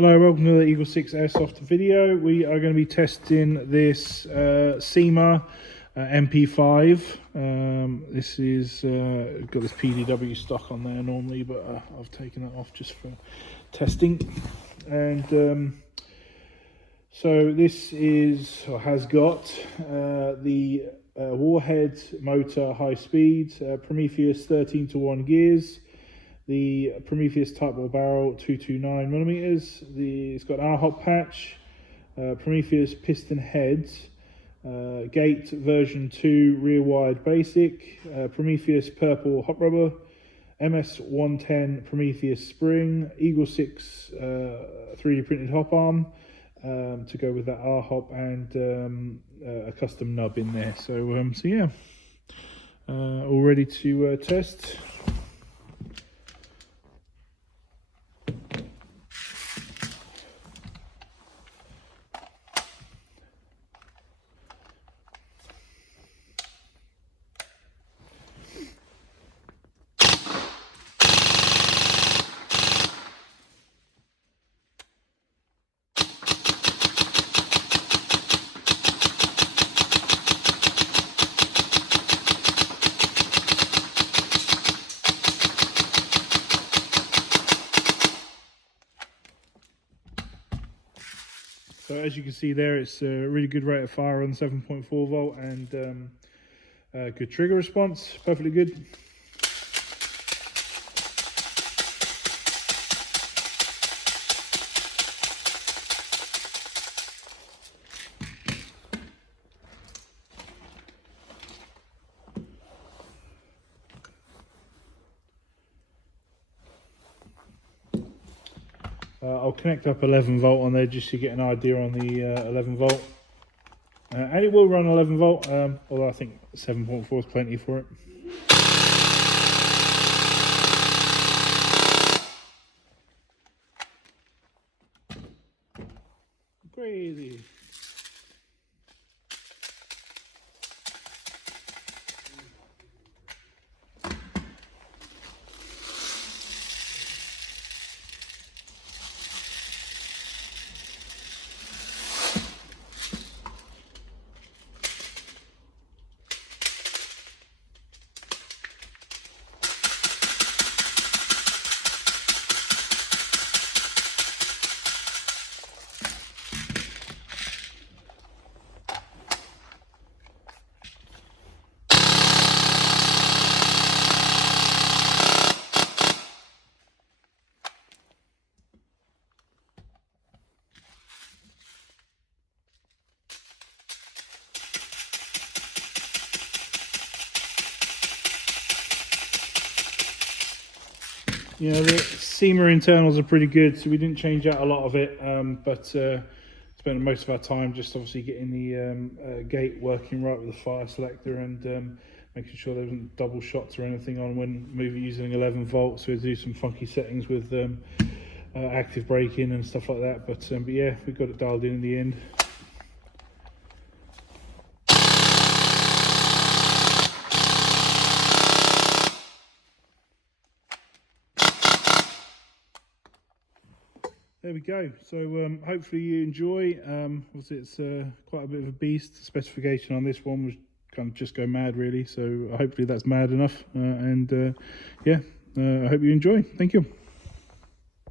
Hello, welcome to the EagleSix Airsoft video. We are going to be testing this Cyma Mp5. This is got this PDW stock on there normally, but I've taken that off just for testing. And so this is, or has got, the Warhead motor high speed, Prometheus 13:1 gears, the Prometheus Tightbore barrel 229mm. It's got our hop patch, Prometheus piston heads, gate version 2 rear wide basic, Prometheus Purple Hop rubber, MS110 Prometheus spring, EagleSix 3D printed hop arm to go with that R hop, and a custom nub in there. So yeah, all ready to test. So as you can see there, it's a really good rate of fire on 7.4 volt and good trigger response, perfectly good. I'll connect up 11 volt on there just to get an idea on the 11 volt. And it will run 11 volt, although I think 7.4 is plenty for it. Crazy. You know, the Cyma internals are pretty good, so we didn't change out a lot of it, but spent most of our time just obviously getting the gate working right with the fire selector, and making sure there wasn't double shots or anything on when using 11 volts. So we do some funky settings with active braking and stuff like that, but yeah, we got it dialed in the end. There we go. So hopefully you enjoy. Obviously it's quite a bit of a beast. The specification on this one was kind of just go mad really, so hopefully that's mad enough, and yeah, I hope you enjoy. Thank you.